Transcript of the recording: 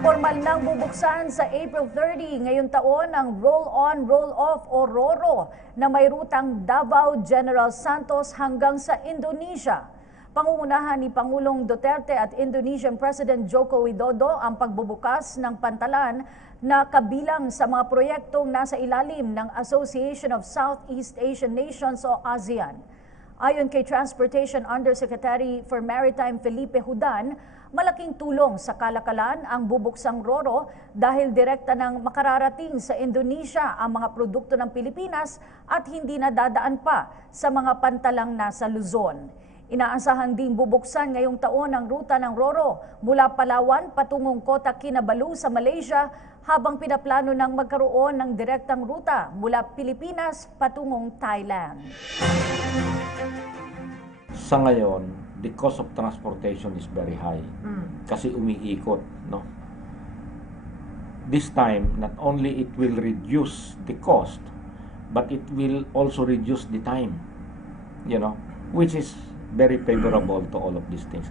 Formal nang bubuksan sa April 30 ngayong taon ang Roll-On, Roll-Off o RORO na may rutang Davao General Santos hanggang sa Indonesia. Pangungunahan ni Pangulong Duterte at Indonesian President Joko Widodo ang pagbubukas ng pantalan na kabilang sa mga proyektong nasa ilalim ng Association of Southeast Asian Nations o ASEAN. Ayon kay Transportation Undersecretary for Maritime Felipe Hudan, malaking tulong sa kalakalan ang bubuksang RORO dahil direkta nang makararating sa Indonesia ang mga produkto ng Pilipinas at hindi nadadaan pa sa mga pantalang nasa Luzon. Inaasahan ding bubuksan ngayong taon ang ruta ng RORO mula Palawan patungong Kota Kinabalu sa Malaysia habang pinaplano ng magkaroon ng direktang ruta mula Pilipinas patungong Thailand. Sa ngayon, the cost of transportation is very high kasi umiikot, no? This time, not only it will reduce the cost, but it will also reduce the time, which is very favorable to all of these things.